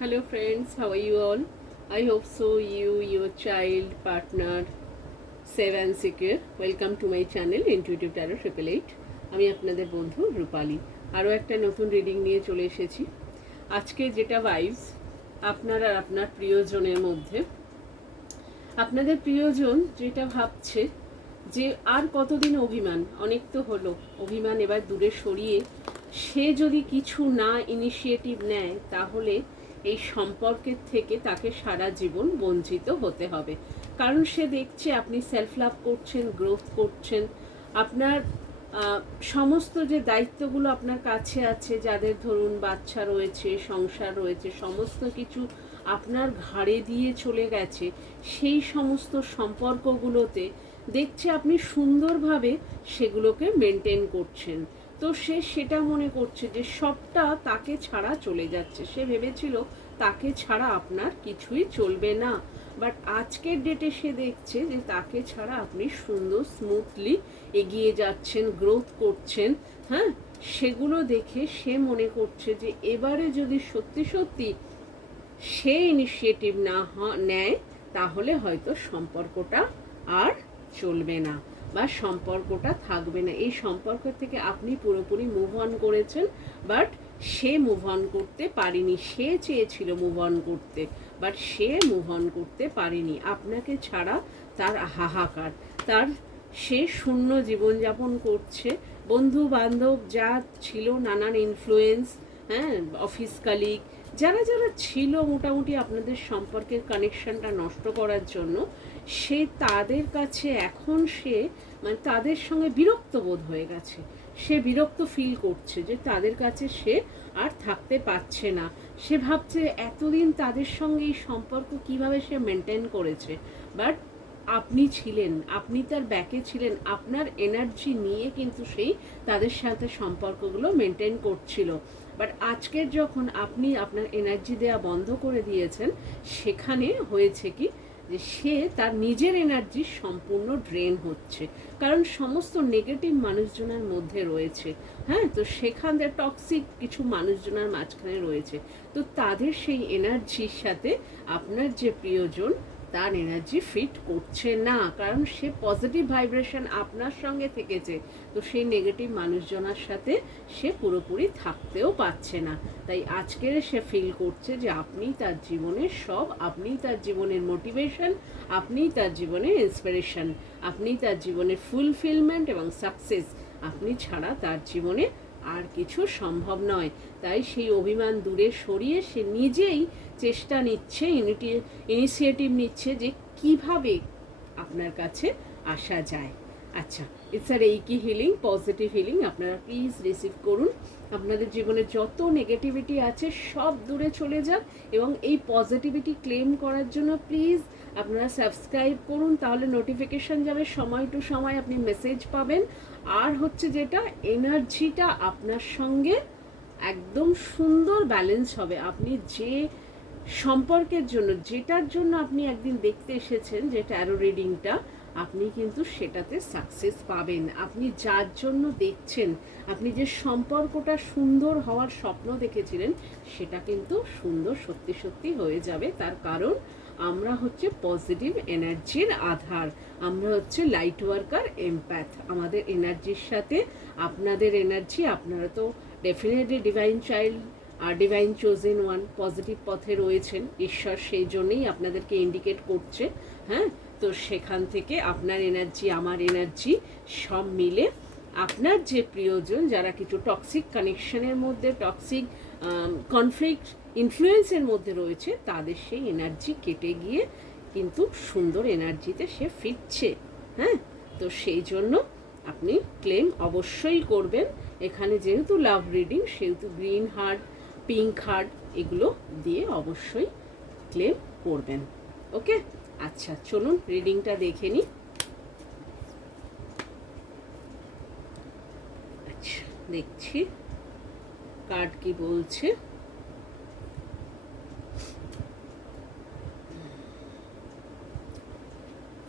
Hello friends, how are you all? I hope so. You, your child, partner, safe and secure. Welcome to my channel Intuitive Tarot 888. আমি আপনাদের বন্ধু রূপালী। আরও একটা নতুন reading নিয়ে চলে এসেছি। আজকে যেটা ভাইবস আপনার আর আপনার প্রিয়জনের মধ্যে, আপনাদের প্রিয়জন যেটা ভাবছে যে আর কতদিন অভিমান, অনেক তো হলো অভিমান, এবার দূরে সরিয়ে সে যদি কিছু না ইনিশিয়েটিভ নেয় তাহলে এই সম্পর্কের থেকে তাকে সারা জীবন বঞ্চিত হতে হবে। কারণ সে দেখছে আপনি সেলফ লাভ করছেন, গ্রোথ করছেন, আপনার সমস্ত যে দায়িত্বগুলো আপনার কাছে আছে, যাদের ধরুন বাচ্চা রয়েছে, সংসার রয়েছে, সমস্ত কিছু আপনার ঘাড়ে দিয়ে চলে গেছে, সেই সমস্ত সম্পর্কগুলোতে দেখছে আপনি সুন্দরভাবে সেগুলোকে মেনটেন করছেন। তো সে সেটা মনে করছে যে সবটা তাকে ছাড়া চলে যাচ্ছে। সে ভেবেছিল তাকে ছাড়া আপনার কিছুই চলবে না, বাট আজকের ডেটে সে দেখছে যে তাকে ছাড়া আপনি সুন্দর স্মুথলি এগিয়ে যাচ্ছেন, গ্রোথ করছেন। হ্যাঁ, সেগুলো দেখে সে মনে করছে যে এবারে যদি সত্যি সত্যি সে ইনিশিয়েটিভ না নেয় তাহলে হয়তো সম্পর্কটা আর চলবে না বা সম্পর্কটা থাকবে না। এই সম্পর্ক থেকে আপনি পুরোপুরি মুভ অন করেছেন, বাট সে মুভ অন করতে পারেনি। সে চেয়েছিল মুভ অন করতে, বাট সে মুভ অন করতে পারেনি। আপনাকে ছাড়া তার হাহাকার, তার সে শূন্য জীবনযাপন করছে। বন্ধু বান্ধব যা ছিল, নানান ইনফ্লুয়েন্স, হ্যাঁ, অফিস কালিগ যারা যারা ছিল মোটামুটি আপনাদের সম্পর্কের কানেকশনটা নষ্ট করার জন্য, সে তাদের কাছে এখন সে মানে তাদের সঙ্গে বিরক্ত বোধ হয়ে গেছে। সে বিরক্ত ফিল করছে যে তাদের কাছে সে আর থাকতে পারছে না। সে ভাবছে এতদিন তাদের সঙ্গে এই সম্পর্ক কিভাবে সে মেনটেন করেছে, বাট আপনি ছিলেন, আপনি তার ব্যাকে ছিলেন, আপনার এনার্জি নিয়ে কিন্তু সেই তাদের সাথে সম্পর্কগুলো মেনটেন করছিল। বাট আজকের যখন আপনি আপনার এনার্জি দেওয়া বন্ধ করে দিয়েছেন, সেখানে হয়েছে কি যে সে তার নিজের এনার্জি সম্পূর্ণ ড্রেন হচ্ছে। কারণ সমস্ত নেগেটিভ মানুষজনের মধ্যে রয়েছে। হ্যাঁ, তো সেখান থেকে টক্সিক কিছু মানুষজনের মাঝখানে রয়েছে। তো তাদের সেই এনার্জির সাথে আপনার যে প্রিয়জন, তার এনার্জি ফিট করছে না। কারণ সে পজিটিভ ভাইব্রেশন আপনার সঙ্গে থেকেছে, তো সেই নেগেটিভ মানুষজনের সাথে সে পুরোপুরি থাকতেও পারছে না। তাই আজকের সে ফিল করছে যে আপনিই তার জীবনের সব, আপনিই তার জীবনের মোটিভেশন, আপনিই তার জীবনের ইন্সপিরেশন, আপনিই তার জীবনের ফুলফিলমেন্ট এবং সাকসেস। আপনি ছাড়া তার জীবনে আর কিছু সম্ভব নয়। তাই সেই অভিমান দূরে সরিয়ে সে নিজেই চেষ্টা নিচ্ছে, ইনিশিয়েটিভ নিচ্ছে যে কিভাবে আপনার কাছে আসা যায়। আচ্ছা, it's our reiki healing, positive healing. আপনারা প্লিজ রিসিভ করুন। আপনাদের জীবনে যত নেগেটিভিটি আছে সব দূরে চলে যাক, এবং এই পজিটিভিটি ক্লেম করার জন্য প্লিজ আপনারা সাবস্ক্রাইব করুন, তাহলে নোটিফিকেশান যাবে, সময় টু সময় আপনি মেসেজ পাবেন। আর হচ্ছে যেটা, এনার্জিটা আপনার সঙ্গে একদম সুন্দর ব্যালেন্স হবে। আপনি যে সম্পর্কের জন্য, যেটার জন্য আপনি একদিন দেখতে এসেছেন যে ট্যারো রিডিংটা, আপনি কিন্তু সেটাতে সাকসেস পাবেন। আপনি যার জন্য দেখছেন, আপনি যে সম্পর্কটা সুন্দর হওয়ার স্বপ্ন দেখেছিলেন, সেটা কিন্তু সুন্দর সত্যি সত্যি হয়ে যাবে। তার কারণ আমরা হচ্ছে পজিটিভ এনার্জির আধার, আমরা হচ্ছে লাইট ওয়ার্কার, এমপ্যাথ। আমাদের এনার্জির সাথে আপনাদের এনার্জি, আপনারা তো ডেফিনেটলি ডিভাইন চাইল্ড আর ডিভাইন চোজেন ওয়ান, পজিটিভ পথে রয়েছেন। ঈশ্বর সেই জন্যই আপনাদেরকে ইন্ডিকেট করছে। হ্যাঁ, তো সেখান থেকে আপনার এনার্জি, আমার এনার্জি সব মিলে আপনার যে প্রিয়জন যারা কিছু টক্সিক কানেকশনের মধ্যে, টক্সিক কনফ্লিক্ট ইনফ্লুয়েন্সের মধ্যে রয়েছে, তাদের সেই এনার্জি কেটে গিয়ে কিন্তু সুন্দর এনার্জিতে সে ফিরছে। হ্যাঁ, তো সেই জন্য আপনি ক্লেম অবশ্যই করবেন। এখানে যেহেতু লাভ রিডিং, সেহেতু গ্রিন হার্ট, পিঙ্ক হার্ট এগুলো দিয়ে অবশ্যই ক্লেম করবেন। ওকে, আচ্ছা চলুন রিডিংটা দেখে নিই। আচ্ছা, দেখছি কার্ড কি বলছে।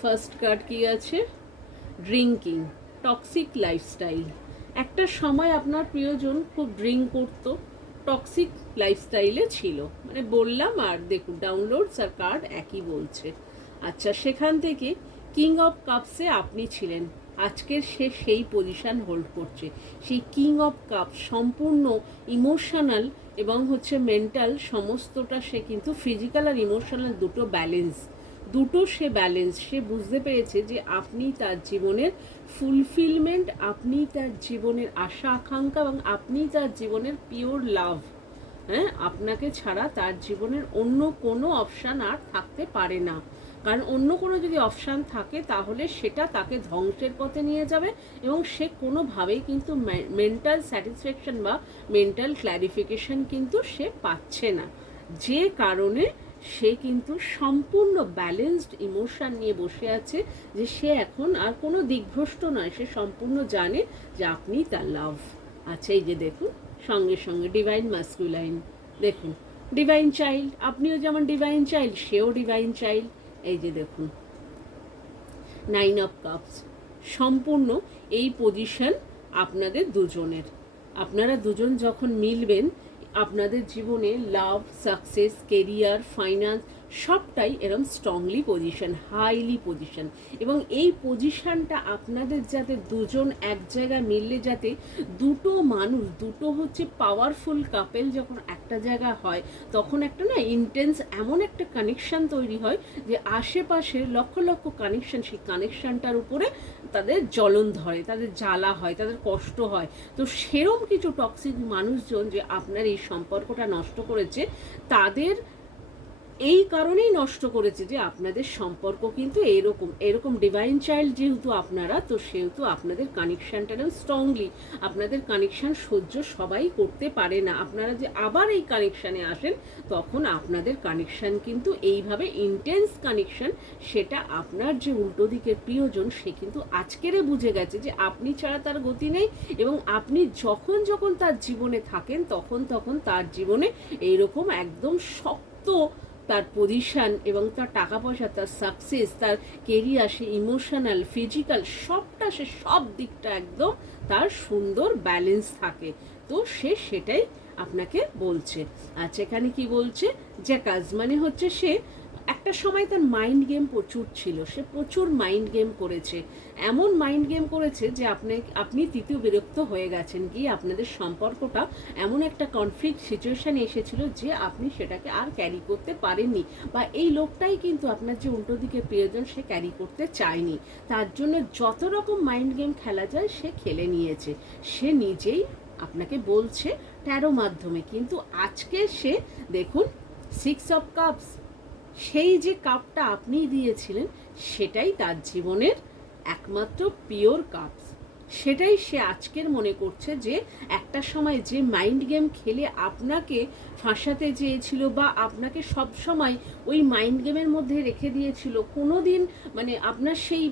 ফার্স্ট কার্ড কি আছে? Drinking, toxic lifestyle. একটা সময় আপনার প্রিয়জন খুব ড্রিঙ্ক করতো, টক্সিক লাইফস্টাইলে ছিল, মানে বললাম। আর দেখুন ডাউনলোডস আর কার্ড একই বলছে। আচ্ছা, সেখান থেকে কিং অফ কাপসে আপনি ছিলেন, আজকের সে সেই পজিশন হোল্ড করছে। সেই কিং অফ কাপ সম্পূর্ণ ইমোশনাল এবং হচ্ছে মেন্টাল, সমস্তটা সে কিন্তু ফিজিক্যাল আর ইমোশনাল দুটো সে ব্যালেন্স। সে বুঝতে পেরেছে যে আপনি তার জীবনের ফুলফিলমেন্ট, আপনি তার জীবনের আশা আকাঙ্ক্ষা এবং আপনি তার জীবনের পিওর লাভ। হ্যাঁ, আপনাকে ছাড়া তার জীবনের অন্য কোনো অপশান আর থাকতে পারে না। কারণ অন্য কোনো যদি অপশান থাকে তাহলে সেটা তাকে ধ্বংসের পথে নিয়ে যাবে এবং সে কোনোভাবেই কিন্তু মেন্টাল স্যাটিসফ্যাকশন বা মেন্টাল ক্ল্যারিফিকেশন কিন্তু সে পাচ্ছে না। যে কারণে সে কিন্তু সম্পূর্ণ ব্যালেন্সড ইমোশন নিয়ে বসে আছে, যে সে এখন আর কোনো দিকভ্রষ্ট নয়। সে সম্পূর্ণ জানে যে আপনি তার লাভ। আচ্ছা, এই যে দেখুন সঙ্গে সঙ্গে ডিভাইন মাস্কুলাইন, দেখুন ডিভাইন চাইল্ড, আপনিও যেমন ডিভাইন চাইল্ড, সেও ডিভাইন চাইল্ড। এই যে দেখুন 9 অফ কাপস, সম্পূর্ণ এই পজিশন আপনাদের দুজনের। আপনারা দুজন যখন মিলবেন, আপনাদের জীবনে লাভ, সাকসেস, কেরিয়ার, ফাইন্যান্স সবটাই এরকম স্ট্রংলি পজিশন, হাইলি পজিশন। এবং এই পজিশনটা আপনাদের যাতে দুজন এক জায়গায় মিললে, যাতে দুটো মানুষ, দুটো হচ্ছে পাওয়ারফুল কাপেল যখন একটা জায়গা হয়, তখন একটা না ইন্টেন্স এমন একটা কানেকশান তৈরি হয় যে আশেপাশে লক্ষ লক্ষ কানেকশান, সেই কানেকশানটার উপরে তাদের জ্বলন ধরে, তাদের জ্বালা হয়, তাদের কষ্ট হয়। তো সেরম কিছু টক্সিক মানুষজন যে আপনার এই সম্পর্কটা নষ্ট করেছে, তাদের এই কারণেই নষ্ট করেছে যে আপনাদের সম্পর্ক কিন্তু এরকম ডিভাইন চাইল্ড যেহেতু আপনারা, তো সেহেতু আপনাদের কানেকশানটা স্ট্রংলি, আপনাদের কানেকশান সহ্য সবাই করতে পারে না। আপনারা যে আবার এই কানেকশানে আসেন, তখন আপনাদের কানেকশান কিন্তু এইভাবে ইন্টেন্স কানেকশান, সেটা আপনার যে উল্টো দিকের প্রিয়জন সে কিন্তু আজকেরে বুঝে গেছে যে আপনি ছাড়া তার গতি নেই। এবং আপনি যখন যখন তার জীবনে থাকেন, তখন তার জীবনে এইরকম একদম শক্ত তার পজিশন এবং তার টাকা পয়সা, তার সাকসেস, তার কেরিয়ার, সে ইমোশনাল, ফিজিক্যাল, সবটা, সে সব দিকটা একদম তার সুন্দর ব্যালেন্স থাকে। তো সে সেটাই আপনাকে বলছে। আচ্ছা, এখানে কি বলছে? জ্যাকাজ মানে হচ্ছে সে একটা সময় তার মাইন্ড গেম প্রচুর ছিল, সে প্রচুর মাইন্ড গেম করেছে, এমন মাইন্ড গেম করেছে যে আপনি তৃতীয় বিরক্ত হয়ে গেছেন। কি আপনাদের সম্পর্কটা এমন একটা কনফ্লিক্ট সিচুয়েশানে এসেছিল যে আপনি সেটাকে আর ক্যারি করতে পারেননি, বা এই লোকটাই কিন্তু আপনার যে উল্টো দিকে প্রিয়জন সে ক্যারি করতে চায়নি। তার জন্য যত রকম মাইন্ড গেম খেলা যায় সে খেলে নিয়েছে। সে নিজেই আপনাকে বলছে ট্যারো মাধ্যমে। কিন্তু আজকে সে দেখুন 6 অফ কাপস, সেই যে কাপটা আপনি দিয়েছিলেন সেটাই তার জীবনের একমাত্র পিওর কাপ। সেটাই সে আজকের মনে করছে যে একটা সময় যে মাইন্ড গেম খেলে আপনাকে ফাঁসাতে চেয়েছিল বা আপনাকে সব সময় ওই মাইন্ড গেমের মধ্যে রেখে দিয়েছিল, কোনো দিন মানে আপনার সেই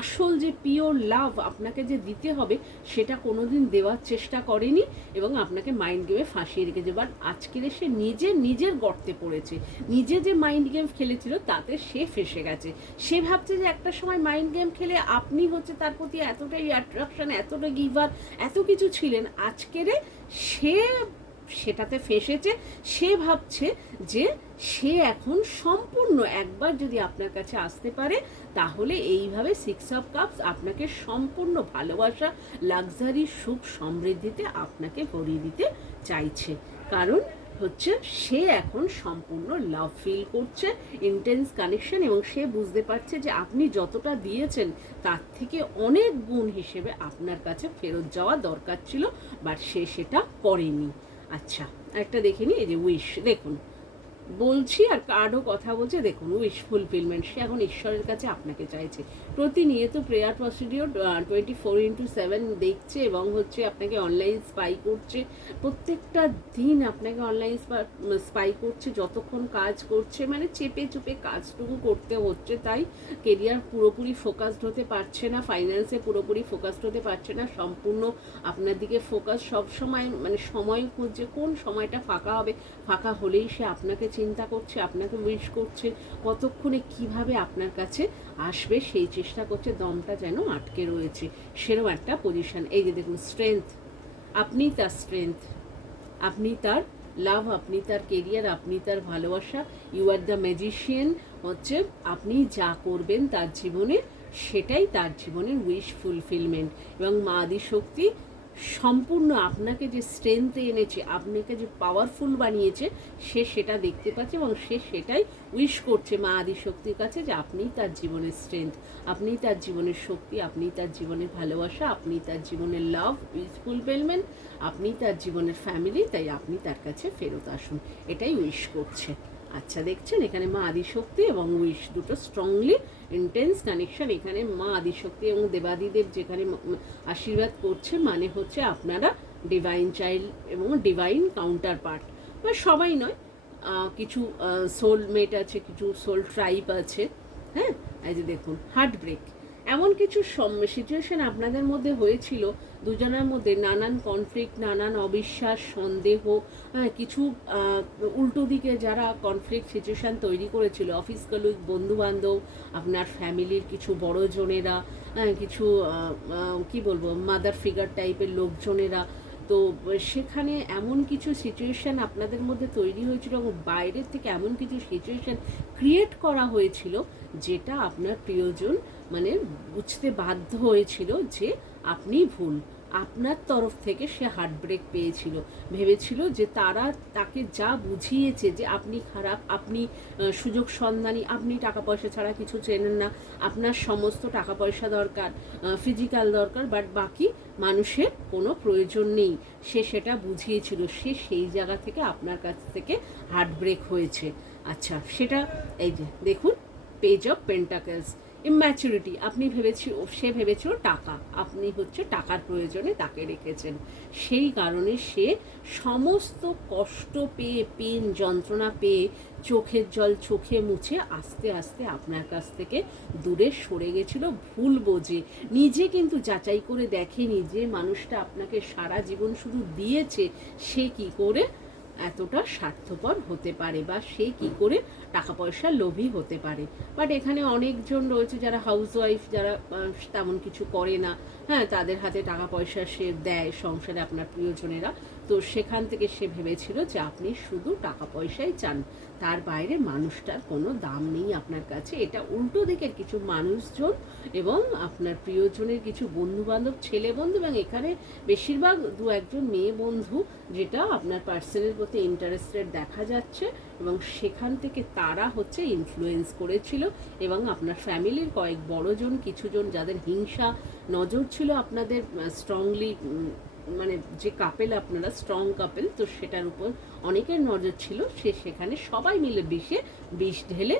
আসল যে পিওর লাভ আপনাকে যে দিতে হবে সেটা কোনো দিন দেওয়ার চেষ্টা করেনি এবং আপনাকে মাইন্ড গেমে ফাঁসিয়ে রেখেছে। বাট আজকের সে নিজের গর্তে পড়েছে, নিজে যে মাইন্ড গেম খেলেছিল তাতে সে ফেসে গেছে। সে ভাবছে যে একটা সময় মাইন্ড গেম খেলে আপনি হচ্ছে তার প্রতি এতটাই অ্যাট্রাকশন, এতটা গিভার, এত কিছু ছিলেন, আজকেরে সে সেটাতে ফেসেছে। সে ভাবছে যে সে এখন সম্পূর্ণ একবার যদি আপনার কাছে আসতে পারে তাহলে এইভাবে 6 অফ কাপস আপনাকে সম্পূর্ণ ভালোবাসা, লাক্সারি, সুখ, সমৃদ্ধিতে আপনাকে ভরিয়ে দিতে চাইছে। কারণ হচ্ছে সে এখন সম্পূর্ণ লাভ ফিল করছে, ইন্টেন্স কানেকশন, এবং সে বুঝতে পারছে যে আপনি যতটা দিয়েছেন তার থেকে অনেক গুণ হিসেবে আপনার কাছে ফেরত যাওয়া দরকার ছিল, বাট সে সেটা করেনি। আচ্ছা, একটা দেখে নিই। এই যে উইশ, দেখুন বলছি আর কার্ডও কথা বলছে, দেখুন উইশ ফুলফিলমেন্ট। সে এখন ঈশ্বরের কাছে আপনাকে চাইছে। প্রতিনিয়ত প্রেয়ার প্রসিডিওর 24/7 দেখছে এবং হচ্ছে আপনাকে অনলাইন স্পাই করছে, প্রত্যেকটা দিন আপনাকে অনলাইন স্পাই করছে যতক্ষণ কাজ করছে, মানে চেপে চুপে কাজটুকু করতে হচ্ছে। তাই কেরিয়ার পুরোপুরি ফোকাসড হতে পারছে না, ফাইন্যান্সে পুরোপুরি ফোকাসড হতে পারছে না, সম্পূর্ণ আপনার দিকে ফোকাস সব সময়, মানে সময় খুঁজছে কোন সময়টা ফাঁকা হবে, ফাঁকা হলেই সে আপনাকে চিন্তা করছে, আপনাকে উইশ করছে, কতক্ষণে কিভাবে আপনার কাছে আসবে সেই চেষ্টা করছে, দমটা যেন আটকে রয়েছে সেরকম একটা পজিশন। এই যে দেখুন স্ট্রেংথ, আপনি তার স্ট্রেংথ, আপনি তার লাভ, আপনি তার কেরিয়ার, আপনি তার ভালোবাসা। ইউ আর দ্য ম্যাজিশিয়ান, হচ্ছে আপনি যা করবেন তার জীবনে সেটাই তার জীবনের উইশ ফুলফিলমেন্ট। এবং মা আদিশক্তি সম্পূর্ণ আপনাকে যে স্ট্রেংথ এনেছে, আপনাকে যে পাওয়ারফুল বানিয়েছে, সে সেটা দেখতে পাচ্ছে এবং সে সেটাই উইশ করছে মা আদিশক্তির কাছে যে আপনিই তার জীবনের স্ট্রেংথ, আপনিই তার জীবনের শক্তি, আপনিই তার জীবনের ভালোবাসা, আপনিই তার জীবনের লাভ উইশ ফুলফিলমেন্ট, আপনিই তার জীবনের ফ্যামিলি, তাই আপনি তার কাছে ফেরত আসুন, এটাই উইশ করছে। আচ্ছা, দেখছেন এখানে মা আদিশক্তি এবং উইশ দুটো স্ট্রংলি ইন্টেন্স কানেকশন। এখানে মা আদিশক্তি এবং দেবাদিদেব যেখানে আশীর্বাদ করছে, মানে হচ্ছে আপনারা ডিভাইন চাইল্ড এবং ডিভাইন কাউন্টার পার্ট, বা সবাই নয়, কিছু সোলমেট আছে, কিছু সোল ট্রাইব আছে। হ্যাঁ, এই যে দেখুন হার্ট ব্রেক, এমন কিছু সিচুয়েশন আপনাদের মধ্যে হয়েছিল, দুজনের মধ্যে নানান কনফ্লিক্ট, নানান অবিশ্বাস, সন্দেহ, কিছু উল্টো দিকে যারা কনফ্লিক্ট সিচুয়েশান তৈরি করেছিল, অফিস কলিগ, বন্ধুবান্ধব, আপনার ফ্যামিলির কিছু বড়জনেরা, কিছু কি বলবো মাদার ফিগার টাইপের লোকজনেরা, তো সেখানে এমন কিছু সিচুয়েশান আপনাদের মধ্যে তৈরি হয়েছিল এবং বাইরের থেকে এমন কিছু সিচুয়েশান ক্রিয়েট করা হয়েছিল যেটা আপনার প্রিয়জন মানে বুঝতে বাধ্য হয়েছিল যে আপনি ভুল। আপনার তরফ থেকে সে হার্ট ব্রেক পেয়েছিল, ভেবেছিল যে তারা তাকে যা বুঝিয়েছে যে আপনি খারাপ, আপনি সুযোগ সন্ধানী, আপনি টাকা পয়সা ছাড়া কিছু চেনেন না, আপনার সমস্ত টাকা পয়সা দরকার, ফিজিক্যাল দরকার, বাট বাকি মানুষের কোনো প্রয়োজন নেই, সে সেটা বুঝিয়েছিল। সে সেই জায়গা থেকে আপনার কাছ থেকে হার্ট ব্রেক হয়েছে। আচ্ছা, সেটা এই যে দেখুন পেজ অফ পেন্টাকেলস, ইম্যাচুরিটি, আপনি সে ভেবেছিল টাকা, আপনি হচ্ছে টাকার প্রয়োজনে তাকে রেখেছেন, সেই কারণে সে সমস্ত কষ্ট পেয়ে, পেন যন্ত্রণা পেয়ে, চোখের জল চোখে মুছে আস্তে আস্তে আপনার কাছ থেকে দূরে সরে গেছিল, ভুল বোঝে। নিজে কিন্তু যাচাই করে দেখেনি যে মানুষটা আপনাকে সারা জীবন শুধু দিয়েছে, সে কি করে এতটা স্বার্থপর হতে পারে, বা সে কি করে টাকা পয়সার লোভী হতে পারে। বাট এখানে অনেকজন রয়েছে যারা হাউসওয়াইফ, যারা তেমন কিছু করে না, হ্যাঁ, তাদের হাতে টাকা পয়সা সে দেয় সংসারে আপনার প্রিয়জনেরা, তো সেখান থেকে সে ভেবেছিল যে আপনি শুধু টাকা পয়সাই চান, তার বাইরে মানুষটার কোনো দাম নেই আপনার কাছে। এটা উল্টো দিকের কিছু মানুষজন এবং আপনার প্রিয়জনের কিছু বন্ধুবান্ধব, ছেলে বন্ধু, এবং এখানে বেশিরভাগ দু একজন মেয়ে বন্ধু, যেটা আপনার পার্সনের প্রতি ইন্টারেস্টেড দেখা যাচ্ছে, এবং সেখান থেকে তারা হচ্ছে ইনফ্লুয়েন্স করেছিল। এবং আপনার ফ্যামিলির কয়েক বড়জন, কিছুজন যাদের হিংসা নজর ছিল আপনাদের স্ট্রংলি, মানে যে কাপেল আপনারা স্ট্রং কাপেল, তো সেটার উপর অনেকের নজর ছিল, সে সেখানে সবাই মিলে বিষ ঢেলে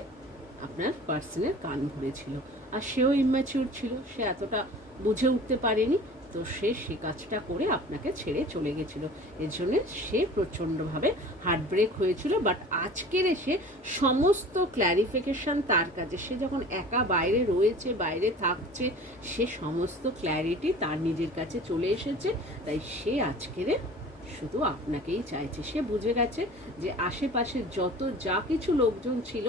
আপনার পার্সনের কান ভরেছিল। আর সেও ইম্যাচিউর ছিল, সে এতটা বুঝে উঠতে পারেনি, তো সে কাজটা করে আপনাকে ছেড়ে চলে গেছিল। এর জন্য সে প্রচণ্ডভাবে হার্ট ব্রেক হয়েছিল। বাট আজকের এসে সমস্ত ক্ল্যারিফিকেশান তার কাছে, সে যখন একা বাইরে রয়েছে, বাইরে থাকছে, সে সমস্ত ক্ল্যারিটি তার নিজের কাছে চলে এসেছে। তাই সে আজকের শুধু আপনাকেই চাইছে। সে বুঝে গেছে যে আশেপাশে যত যা কিছু লোকজন ছিল,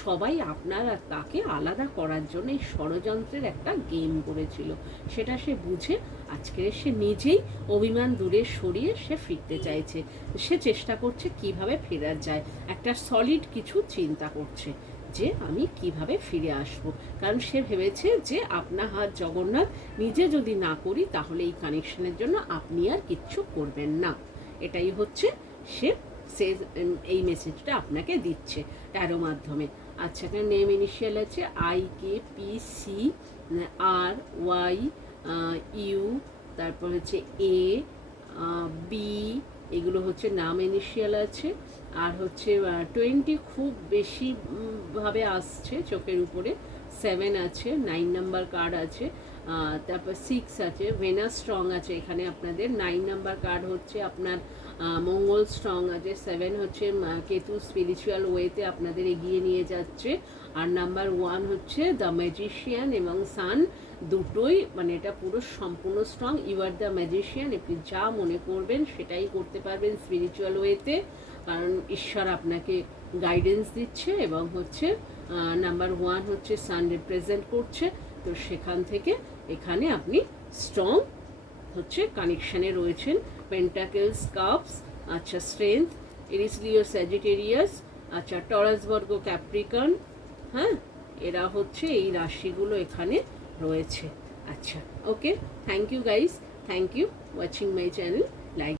সবাই আপনার আর তাকে আলাদা করার জন্য এই ষড়যন্ত্রের একটা গেম করেছিল। সেটা সে বুঝে আজকে সে নিজেই অভিমান দূরে সরিয়ে সে ফিরতে চাইছে। সে চেষ্টা করছে কিভাবে ফেরা যায়, একটা সলিড কিছু চিন্তা করছে যে আমি কিভাবে ফিরে আসব। কারণ সে ভেবেছে যে আপনার হাত জগন্নাথ, নিজে যদি না করি তাহলে এই কানেকশনের জন্য আপনি আর কিচ্ছু করবেন না। এটাই হচ্ছে সে এই মেসেজটা আপনাকে দিচ্ছে ট্যারো মাধ্যমে। আচ্ছা, এখানে নেম ইনিশিয়াল আছে IKPCRY ইউ, তারপর হচ্ছে AB, এগুলো হচ্ছে নাম ইনিশিয়াল আছে। আর হচ্ছে 20 খুব বেশি ভাবে আসছে চোখের উপরে, 7 আছে, 9 নাম্বার কার্ড আছে, তারপর 6 আছে, ভেনাস স্ট্রং আছে এখানে আপনাদের, 9 নাম্বার কার্ড হচ্ছে আপনার মঙ্গল স্ট্রং আছে, 7 হচ্ছে কেতু স্পিরিচুয়াল ওয়েতে আপনাদের এগিয়ে নিয়ে যাচ্ছে, আর নাম্বার 1 হচ্ছে দ্য ম্যাজিশিয়ান এবং সান, দুটোই মানে এটা পুরো সম্পূর্ণ strong. You are the magician, আপনি যা মনে করবেন সেটাই করতে পারবেন স্পিরিচুয়াল ওয়েতে, কারণ ঈশ্বর আপনাকে গাইডেন্স দিচ্ছে। এবং হচ্ছে নাম্বার 1 হচ্ছে সান রিপ্রেজেন্ট করছে, তো সেখান থেকে এখানে আপনি স্ট্রং হচ্ছে কানেকশানে রয়েছেন। পেন্টাকেলস, কাপস, আচ্ছা স্ট্রেংথ, এরিস লিও স্যাজিটেরিয়াস, আচ্ছা টরাস বর্গ ক্যাপ্রিকন, হ্যাঁ এরা হচ্ছে এই রাশিগুলো এখানে রয়েছে। আচ্ছা okay, thank you guys, thank you watching my channel, like